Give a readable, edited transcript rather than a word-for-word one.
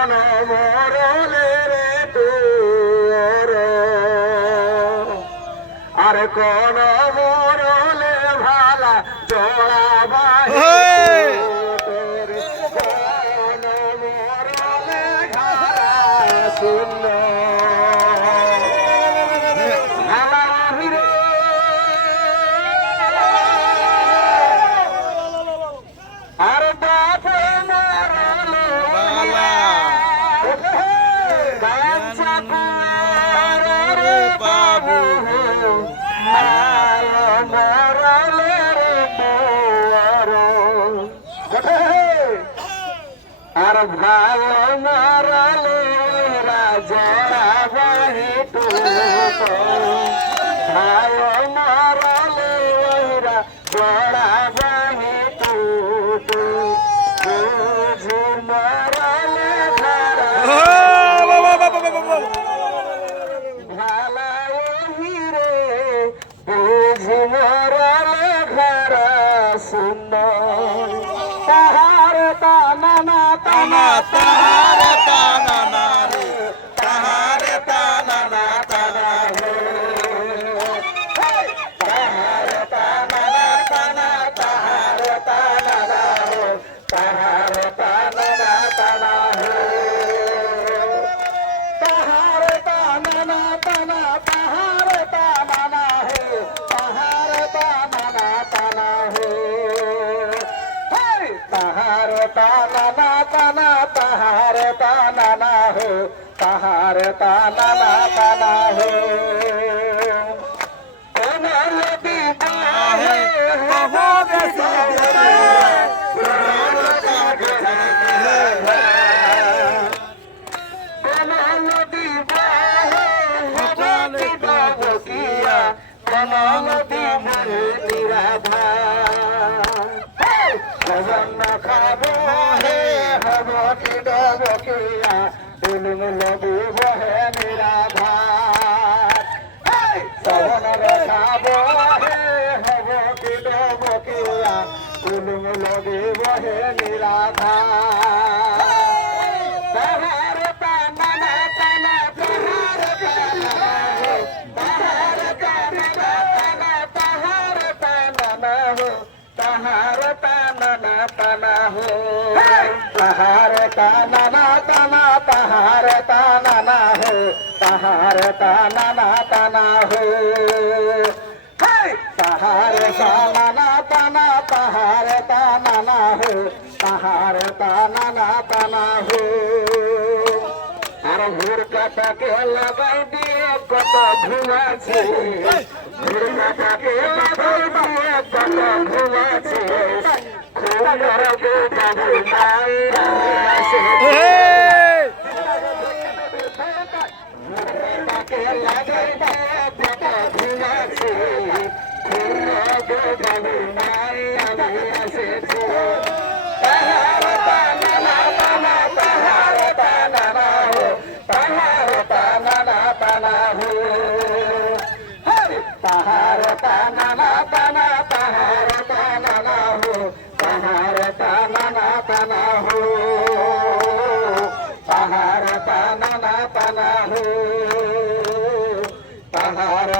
কোন মরলের টুর আরে কোন মরলে ভালা জোড়া বাহে কোন মরলে ঘাড়া শূন্য আর বাপে মরলে বাচ্চা করে বাবু মাল মরলে মোর আর ভাই মরলে রাজা বাহি টু ভাই মরলে জোড়া বাহি টু বুঝি মরলে ভালাই হিরে বুঝি মরলে ঘর শূন্য তাহার তানা তানা তাহার তানা না রে তাহার তানা না তানা হে তাহার তানা না তানা তাহার তানা না হে তাহার তানা না তানা হে তাহার তানা না তানা তাহার তানা না হে তাহার তানা না তানা হে তাহার তানা না তানা তাহার তানা না হে তাহার তানা না তানা হে নদী বাহে নদী বাহে নদী নিরাধা ভজন খাবো হে হব কি ডবকিয়া দুলুম লবু বহে নিরাধার শ্রবণ খাবো হে হব কি ডবকিয়া দুলুম লবু বহে নিরাধার তাহার তানা না তানা তাহার তানা হে তাহার তানা না তানা তাহার তানা না হে তাহার তানা না তানা হে তাহার তানা না তানা তাহার তানা না হে তাহার তানা না তানা হে তাহার তানা না তানা তাহার তানা না হে তাহার তানা না তানা হে আর ভোর কাটাকে লাগাই দিয়ে কত ঘুমাছে ভোর কাটাকে লাগাই দিয়ে কত ঘুমাছে খুঁড়ার বাবু মায়েরা আসে কাটাকে লাগাই দিয়ে কত ঘুমাছে খুঁড়ার বাবু মায়েরা এসেছে তাহার তানা না তানা তাহার তানা না তাহার তানা না তানা হে তাহার তানা না তানা তাহার তানা না হো তাহার তানা না তানা হো তাহার তানা না তানা হো তাহার